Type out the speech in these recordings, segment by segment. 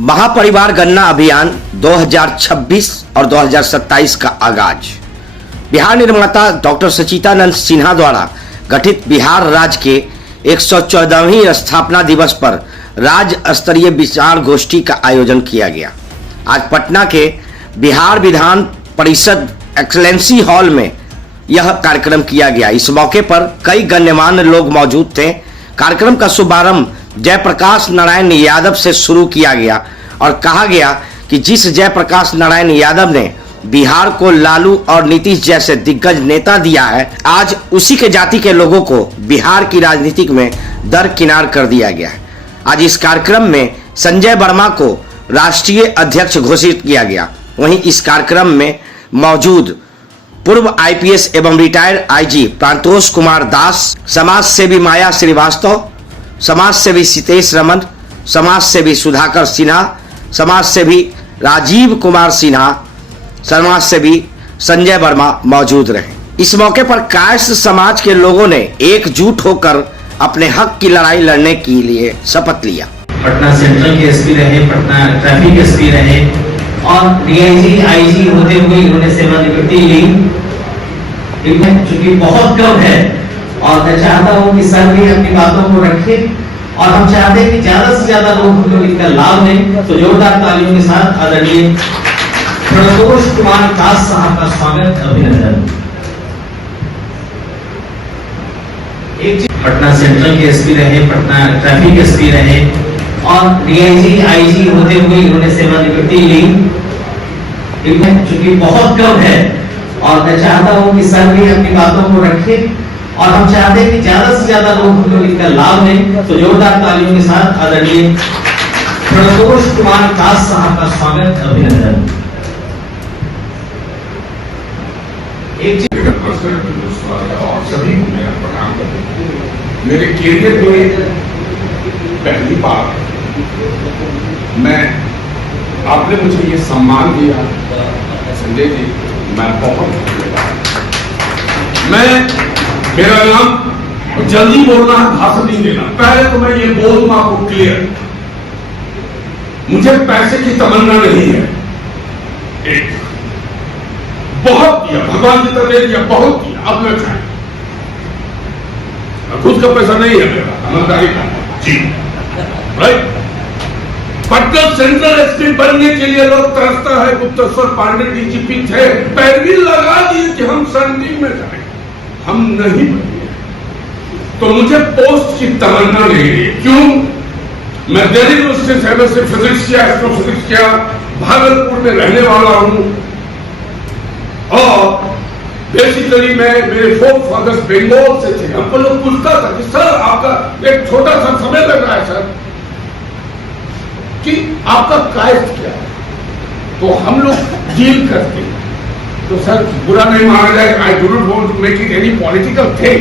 महापरिवार गणना अभियान 2026 और 2027 का आगाज। बिहार निर्माता डॉक्टर सचिदानंद सिन्हा द्वारा गठित बिहार राज्य के 114वीं स्थापना दिवस पर राज्य स्तरीय विचार गोष्ठी का आयोजन किया गया। आज पटना के बिहार विधान परिषद एक्सलेंसी हॉल में यह कार्यक्रम किया गया। इस मौके पर कई गण्यमान्य लोग मौजूद थे। कार्यक्रम का शुभारंभ जयप्रकाश नारायण यादव से शुरू किया गया और कहा गया कि जिस जयप्रकाश नारायण यादव ने बिहार को लालू और नीतीश जैसे दिग्गज नेता दिया है, आज उसी के जाति के लोगों को बिहार की राजनीति में दरकिनार कर दिया गया है। आज इस कार्यक्रम में संजय वर्मा को राष्ट्रीय अध्यक्ष घोषित किया गया। वहीं इस कार्यक्रम में मौजूद पूर्व आईपीएस एवं रिटायर्ड आईजी प्रांतोष कुमार दास, समाज सेवी माया श्रीवास्तव, समाज सेवी सितेश रमन, समाज सेवी सुधाकर सिन्हा, समाज सेवी राजीव कुमार सिन्हा, समाज सेवी संजय वर्मा मौजूद रहे। इस मौके पर कायस्थ समाज के लोगों ने एकजुट होकर अपने हक की लड़ाई लड़ने के लिए शपथ लिया। पटना सेंट्रल के एसपी रहे, पटना ट्रैफिक एसपी रहे और डीआईजी आईजी होते हुए इन्होंने सेवानिवृत्ति ली। चूंकि बहुत कम है और मैं चाहता हूँ कि सर भी अपनी बातों को रखे और हम चाहते हैं कि ज्यादा से ज्यादा लोग इनका लाभ लें। तो जोरदार तालियों के साथ आदरणीय प्रतोष कुमार दास साहब का स्वागत, अभिनंदन। पटना सेंट्रल के एसपी रहे, पटना ट्रैफिक एसपी रहे और डीआईजी आईजी होते हुए इन्होंने सेवानिवृत्ति ली। चूंकि बहुत कम है और मैं चाहता हूँ कि सर भी अपनी बातों को रखे और हम चाहते हैं कि ज्यादा से ज्यादा लोग इनका लाभ लें। तो जोरदार तालियों के साथ आदरणीय प्रतोष कुमार दास साहब का स्वागत, अभिनंदन। और सभी को मेरा प्रणाम मेरे कैरियर में पहली बार आपने मुझे ये सम्मान दिया संजय जी, मैं बहुत मेरा नाम जल्दी बोलना है, भाषण नहीं देना। पहले तो मैं ये बोल दूं आपको क्लियर, मुझे पैसे की तमन्ना नहीं है। एक बहुत किया, भगवान की तरह दिया, बहुत किया, अब मैं चाहे खुद का पैसा नहीं है मेरा, समझदारी का जी, राइट। पटना सेंट्रल एसपी बनने के लिए लोग तरसता है, गुप्तेश्वर पांडे डीजीपी थे, पैरवी लगा दी कि हम संडीप में जाए, हम नहीं बने। तो मुझे पोस्ट की तमन्ना नहीं है। क्यों? मैं दिल्ली यूनिवर्सिटी से फिजिक्स किया, एस्ट्रोफिजिक्स किया, भागलपुर में रहने वाला हूं और बेसिकली मेरे फोर फादर्स बंगाल से थे। हमको लोग पूछता था कि सर आपका एक छोटा सा समय लग रहा है सर कि आपका कायस्थ क्या है, तो हम लोग डील करते हैं। तो सर बुरा नहीं माना जाए, I do not want to make it any political thing,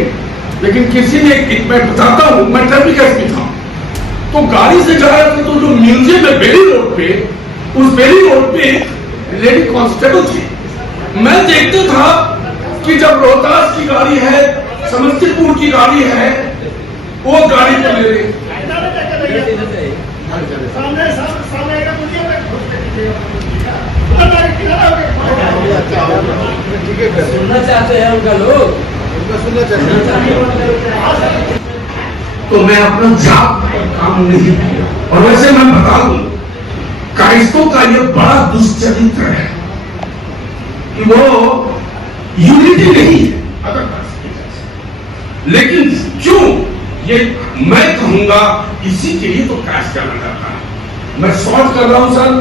लेकिन किसी ने मैं बताता हूं, मैं ट्रैफिक एसपी था तो गाड़ी से जा रहा था, तो जो म्यूजियम है बेली रोड पे, उस बेली रोड पे लेडी कांस्टेबल थी। मैं देखता था कि जब रोहतास की गाड़ी है, समस्तीपुर की गाड़ी है, वो गाड़ी पर ले रहे सुनना चाहते हैं उनका लोग, सुनना चाहते हैं। तो मैं अपना जात काम नहीं किया। और वैसे मैं बता दूं, कायस्थों का ये बड़ा दुष्चरित्र है कि वो यूनिटी नहीं है अदर कास्ट, लेकिन क्यों ये मैं कहूंगा इसी के लिए तो कास्ट जाना जाता है। मैं सॉल्व कर रहा हूं सर,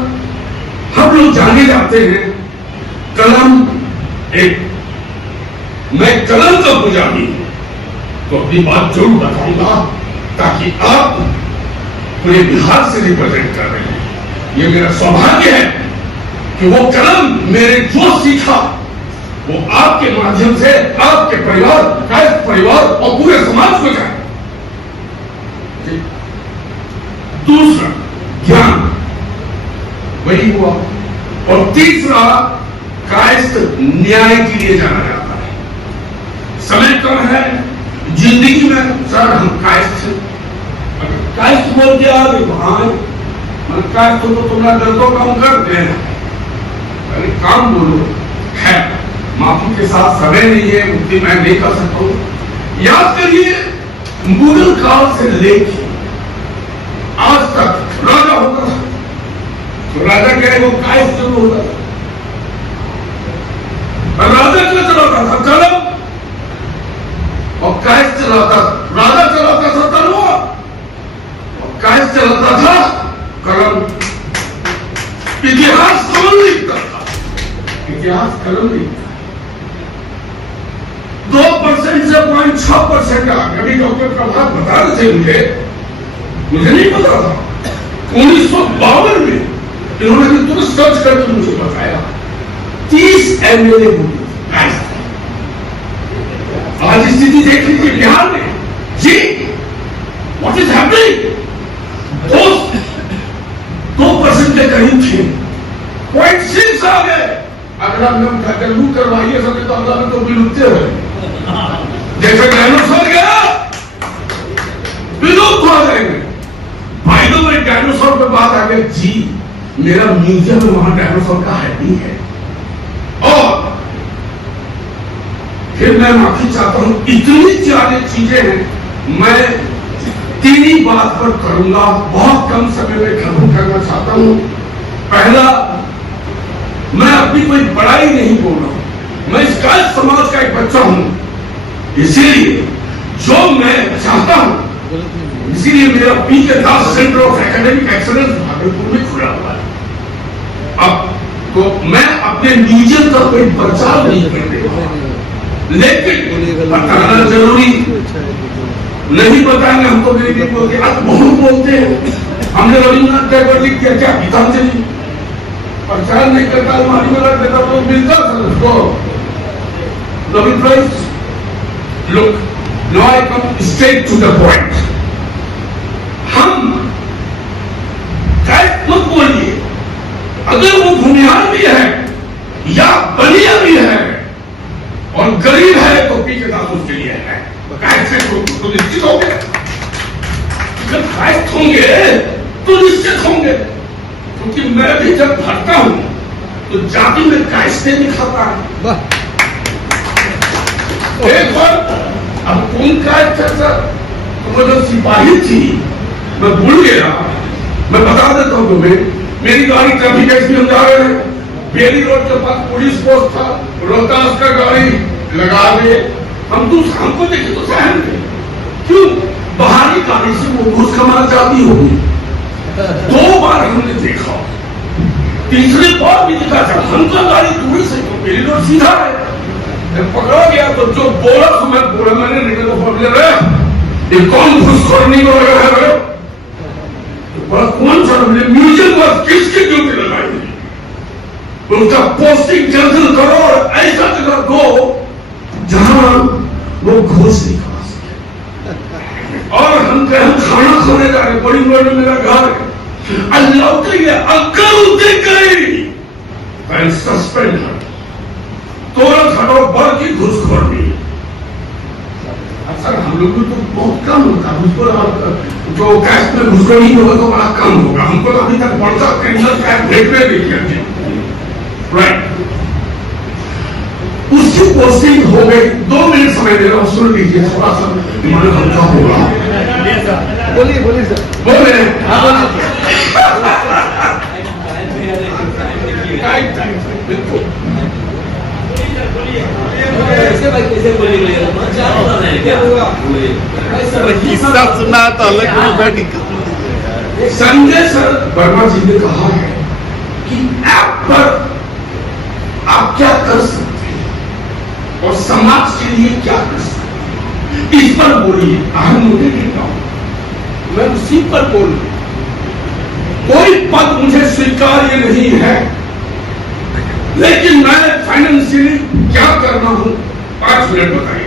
हम लोग जाने जाते हैं कलम एक, मैं कलम का पुजारी हूं, तो अपनी बात जरूर बताऊंगा ताकि आप पूरे बिहार से रिप्रेजेंट कर रहे हैं। ये मेरा सौभाग्य है कि वो कलम मेरे जो सीखा वो आपके माध्यम से आपके परिवार, कायस्थ परिवार और पूरे समाज को जाए। दूसरा ज्ञान, वही हुआ। और तीसरा कायस्थ न्याय के लिए जाना जाता है। समय कम है जिंदगी में सर, हम कायस्थ बोल के आ गए वहां काश तो तुम्हारा दर्द को कम कर दे, अरे काम बोलो है, माफी के साथ समय नहीं है, मुक्ति मैं नहीं कर सकता हूं। याद करिए, मुगल काल से लेकर आज तक राजा होता था, तो राजा क्या है, वो कायस्थ जो होता था, राजा क्या चलाता था? कलम। और कायस्थ चलाता, राजा चलाता था तलवार, और कायस्थ चलाता था कलम। इतिहास कलम लिखता था, इतिहास कलम लिखता। 2% से 0.6% आ गया। अभी डॉक्टर प्रभात बता रहे थे, मुझे नहीं पता था। 1952 में इन्होंने भी तुरंत सर्च करके मुझे बताया 30 MLA होंगे। आज स्थिति देख लीजिए बिहार में जी, व्हाट इज हैपनिंग। 2% के करीब थे, 0.6 आ गए। अगर हम लू करवाइए सब तो अल्लाह में तो विलुप्त है, जैसे डायनासोर गया विलुप्त हो जाएंगे। भाई तो मेरे डायनासोर पे बात आ गया जी, मेरा म्यूजियम में वहां डायनासोर का हड्डी है। और फिर मैं माफी चाहता हूं, इतनी ज्यादा चीजें हैं, मैं 3 ही बात पर करूंगा, बहुत कम समय में खत्म करना चाहता हूं। पहला, मैं अपनी कोई बड़ाई नहीं बोल रहा हूं, मैं इस कायस्थ समाज का एक बच्चा हूं, इसीलिए जो मैं चाहता हूं, इसीलिए मेरा P K Das centre of academic excellence Bhagalpur में खुला हुआ है। अब तो मैं अपने म्यूजियम का कोई प्रचार नहीं करने वाला, लेकिन बताना जरूरी नहीं, बताएंगे हमको नहीं बोलते, आज बहुत बोलते हैं। हमने रविन्द्रनाथ टैगोर लिख दिया क्या, गीतांजलि प्रचार नहीं करता, अलमारी में रख देता तो मिलता था उसको Nobel prize. Look, now I come straight to the point. हम कैसे मत बोलिए, अगर वो भूमिहार भी है या बलिया भी है और गरीब है तो पी के दास उसके लिए है, कैसे तो निश्चित हो गए। जब कायस्थ होंगे तो निश्चित होंगे, क्योंकि मैं भी जब भरता हूं तो जाति में कायस्थे दिखाता है। एक बार अब कौन कायस्थ है सर, तो जो सिपाही थी, मैं भूल गया, मैं बता देता हूं तुम्हें। मेरी गाड़ी ट्रैफिक एसपी हम जा रहे हैं, बेली रोड के पास पुलिस पोस्ट था, रोहतास का गाड़ी लगा दे, हम तो हमको देखे तो सहन गए। क्यों? बाहरी गाड़ी से वो घुस कमाना चाहती होगी। 2 बार हमने देखा, तीसरे बार भी देखा, जब हमका गाड़ी दूरी से तो बेली रोड सीधा है, जब पकड़ा गया तो जो बोला तो मैं बोला, मैंने निकल ये कौन घुसखोरनी को लगा है, कौन सा म्यूजियम पर किसकी ड्यूटी लगाई, उनका पोस्टिंग कैंसिल करो और ऐसा जगह दो जहां वो घुस नहीं खा सके। और हम खाना खाने जा रहे, बड़ी रोड में मेरा घर है, अल्लाह के लिए अक्ल देख गई, सस्पेंड तुरंत हटो, बढ़ की घुसखोरनी। सर हम लोग तो बहुत कम होता है, उसको जो कैश में घुसखोरी होगा तो बड़ा कम होगा, हमको तो अभी तक बढ़ता क्रिमिनल कैश देखने नहीं किया। राइट, उसकी पोस्टिंग हो गई। 2 मिनट समय दे रहा हूं, सुन लीजिए थोड़ा सा, मन हल्का होगा। बोलिए बोलिए सर, बोले किस्सा सुना तो अलग संजय सर वर्मा जी ने कहा है कि ऐप पर आप क्या कर सकते हैं और समाज के लिए क्या कर सकते हैं, इस पर बोलिए। हम मुझे देता हूं, मैं उसी पर बोलूं। कोई पद मुझे स्वीकार्य नहीं है, लेकिन मैं फाइनेंशियली क्या करना हूं 5 मिनट बताइए।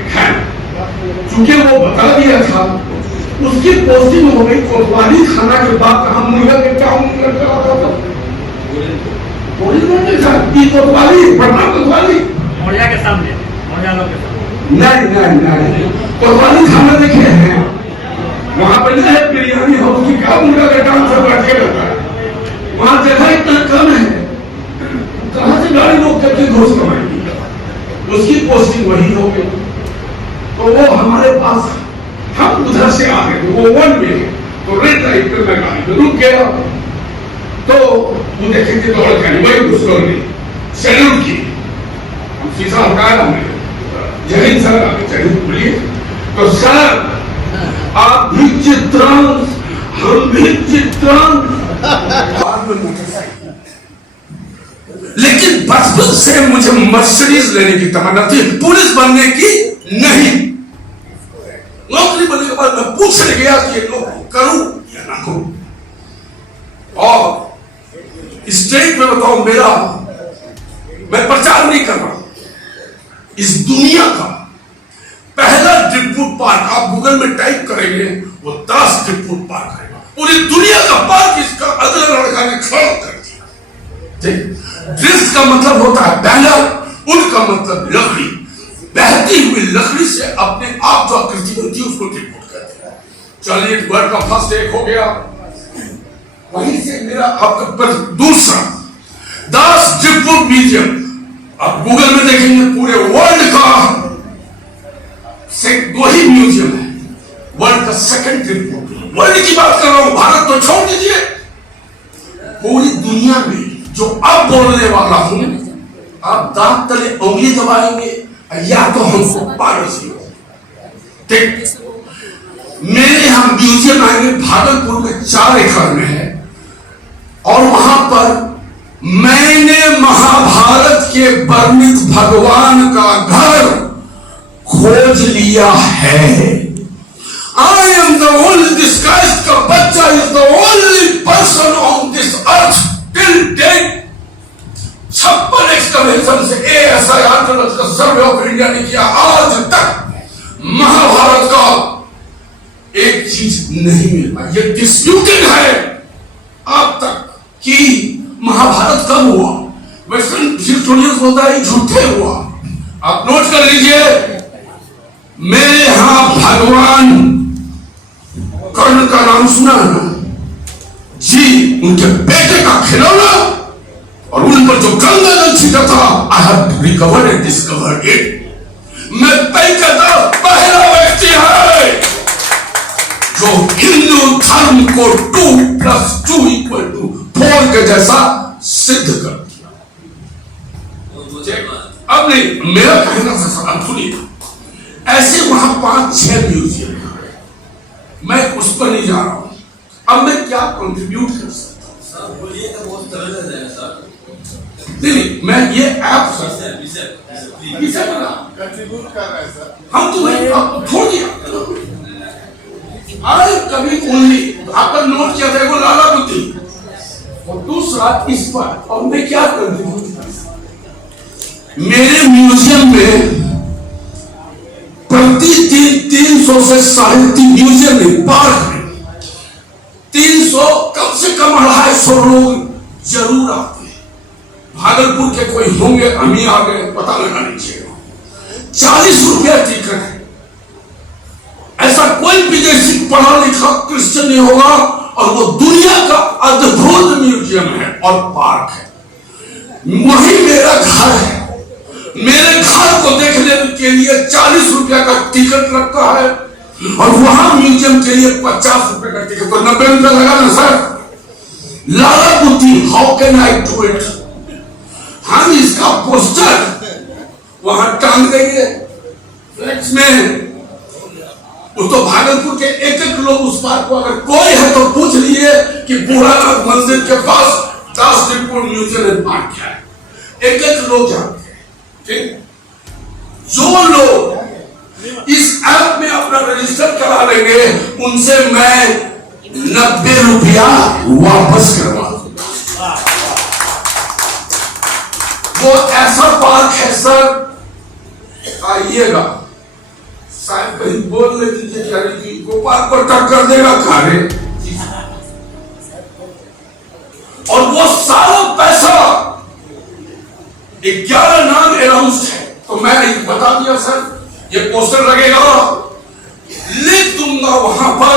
चूंकि वो बता दिया था, उसकी पोस्टिंग हो गई कोतवाली थाना के बाद। हम मुर्गा देखता हूं, कोतवाली पटना कोतवाली मौर्या के सामने, मौर्या लोग के सामने नहीं, कोतवाली थाना देखे हैं, वहां पर बिरयानी हाउस की क्या मुर्गा का काम सब रखे रहता है। रुक गया तो वो देखेंगे तो वही घुसखोर नहीं सैल्यूट की हम शीशा हटाया हमने जय हिंद सर आप जय हिंद बोलिए तो सर आप भी चित्रण हम भी चित्रण लेकिन बचपन से मुझे मर्सिडीज लेने की तमन्ना थी पुलिस बनने की नहीं। नौकरी बनने के बाद मैं पूछने गया कि ये नौकरी करूं या ना करूं और स्टेट में बताऊं मेरा मैं प्रचार नहीं कर रहा इस दुनिया का पहला ड्रिपवुड पार्क आप गूगल में टाइप करेंगे वो 10 ड्रिपवुड पार्क है पूरी दुनिया का पार्क इसका अगला लड़का ने खड़ा कर दिया। ड्रिफ्ट का मतलब होता है बहना उनका मतलब लकड़ी बहती हुई लकड़ी से अपने आप जो आकृति होती है उसको ड्रिपवुड कहते हैं। चलिए वर्ड का फर्स्ट एक हो गया वहीं से मेरा आपका दूसरा 10 ड्रिपवुड म्यूजियम आप गूगल में देखेंगे पूरे वर्ल्ड का दो ही म्यूजियम है वर्ल्ड का सेकंड ड्रिपवुड वर्ल्ड की बात कर रहा हूं भारत तो छोड़ दीजिए पूरी दुनिया में जो अब बोलने वाला हूं आप दांत तले उंगली दबाएंगे या तो हमको पागल से मेरे यहां म्यूजियम आएंगे भागलपुर में 4 एकड़ में है और वहां पर मैंने महाभारत के वर्णित भगवान का घर खोज लिया है। I am the only this guy's का बच्चा is the only person on this earth till date 56 excavation से ASI आर्कियोलॉजिकल का सर्वे ऑफ इंडिया ने किया आज तक महाभारत का एक चीज नहीं मिल पाई। ये डिस्प्यूटेड है अब तक कि महाभारत कब हुआ वेस्टर्न हिस्टोरियंस बोलता है झूठे हुआ। आप नोट कर लीजिए मेरे यहां भगवान कर्ण का नाम सुना है ना जी उनके बेटे का खिलौना और उन पर जो गंगा जल छिटा था I have recovered and discovered it. मैं तय करता पहला व्यक्ति है जो हिंदू धर्म को 2+2=4 के जैसा सिद्ध कर दिया। अब नहीं मेरा कहना था सुनिए ऐसे वहां 5-6 म्यूजियम है मैं उस पर नहीं जा रहा हूं। अब मैं क्या कंट्रीब्यूट कर सकता हूं सर बोलिए तो बहुत सरल हो जाएगा सर। नहीं मैं ये ऐप कंट्रीब्यूट कर रहे हैं सर हम तुम्हें छोड़ दिया अरे कभी ओनली आपका नोट किया था वो लाला बुद्धि और दूसरा इस पर और मैं क्या कंट्रीब्यूट कर सकता मेरे म्यूजियम में प्रति 300 से 350 म्यूजियम में पार्क में 300 कम से कम 250 लोग जरूर आते हैं। भागलपुर के कोई होंगे अमीर आ गए पता लगा लीजिएगा 40 रुपया टिकट है। ऐसा कोई विदेशी पढ़ा लिखा क्रिश्चियन नहीं होगा और वो दुनिया का अद्भुत म्यूजियम है और पार्क है। वही मेरा घर है मेरे घर को देखने के लिए 40 रुपया का टिकट लगता है और वहां म्यूजियम के लिए 50 रुपए का टिकट तो 90 रुपया लगा ना सर। लाला बुद्धि how can I do it हम इसका पोस्टर वहां टांग देंगे फ्लेक्स में वो तो भागलपुर के एक लोग उस पार्क को अगर कोई है तो पूछ लिए कि बुढ़ाना मंदिर के पास 10 ड्रिपवुड म्यूजियम पार्क क्या है एक लोग जानते हैं। जो लोग इस ऐप में अपना रजिस्टर करा लेंगे उनसे मैं 90 रुपया वापस करवा दूंगा। वो ऐसा पार्क है सर आइएगा शायद कहीं बोल ले दीजिए कि गोपाल को टक्कर देगा खाने और वो सारा पैसा 11 नाम अनाउंस है तो मैं बता दिया सर ये पोस्टर लगेगा लिख दूंगा वहां पर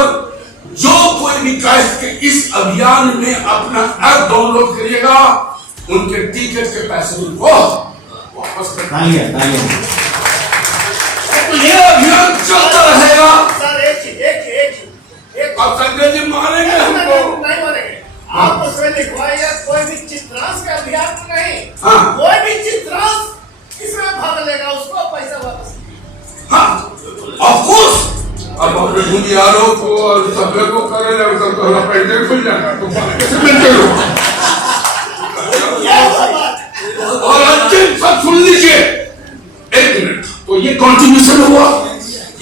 जो कोई भी कास्ट के इस अभियान में अपना ऐप डाउनलोड करिएगा उनके टिकट के पैसे उनको वापस कर तो ये अभियान चलता रहेगा सर एक अब संजय जी मारेंगे हमको। नहीं मारेंगे। आप उसमें लिखवाइए कोई भी चित्रांश का अभियान नहीं। हाँ। कोई भी चित्रांश इसमें भाग लेगा उसको पैसा वापस। हाँ, ऑफ कोर्स। अब अपने बुनियादों को और सभ्य को करे ना तो पैसे खुल जाएगा तो कैसे मिलते हो? और अंतिम सब सुन लीजिए, एक मिनट। तो ये कॉन्ट्रीब्यूशन हुआ,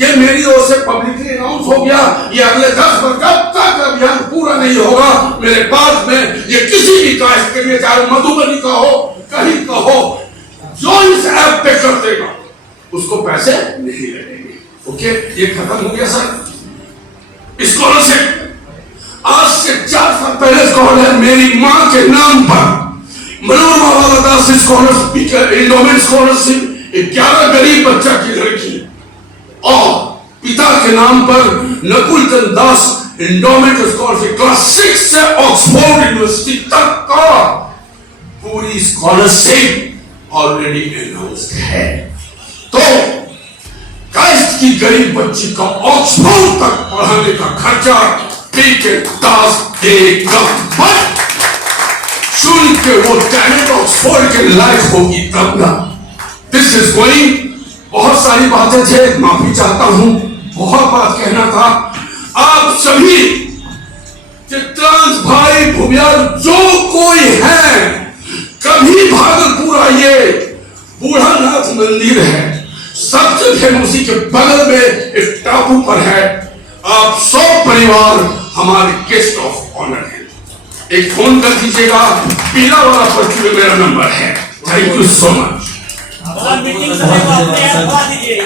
ये मेरी ओर से पब्लिकली अनाउंस हो गया। ये अगले 10 वर्ष जब तक अभियान पूरा नहीं होगा, मेरे पास में ये किसी भी कास्ट के लिए, चाहे मधुबनी का हो, कहीं का हो, जो इस ऐप पे कर देगा उसको पैसे नहीं लगेंगे। ओके, ये खत्म हो गया सर। स्कॉलरशिप आज से 4 साल पहले स्कॉलर मेरी मां के नाम पर मनोरमा वाला दास स्कॉलरशिप, इंडोमेंट स्कॉलरशिप 11 गरीब बच्चा की लड़की और पिता के नाम पर नकुल चंद दास इंडोमेंट स्कॉलरशिप क्लास 6 से ऑक्सफोर्ड यूनिवर्सिटी तक का पूरी स्कॉलरशिप ऑलरेडी अनाउंस्ड है। तो कास्ट की गरीब बच्ची का ऑक्सफोर्ड तक पढ़ाने का खर्चा पीके दास देगा। बट सुन के वो टैलेंट ऑक्सफोर्ड के लायक होगी तब ना। This is going. बहुत सारी बातें थे, माफी चाहता हूं, बहुत बात कहना था। आप सभी चित्रांश भाई भूमियाल जो कोई है, कभी भागलपुर आइए, बूढ़ानाथ मंदिर है, सबसे फेमस उसी के बगल में एक टापू पर है। आप सब परिवार हमारे गेस्ट ऑफ ऑनर हैं। एक फोन कर दीजिएगा, पीला वाला पर्ची में मेरा नंबर है। Thank you so much. Meeting समय को अपने आप दीजिए।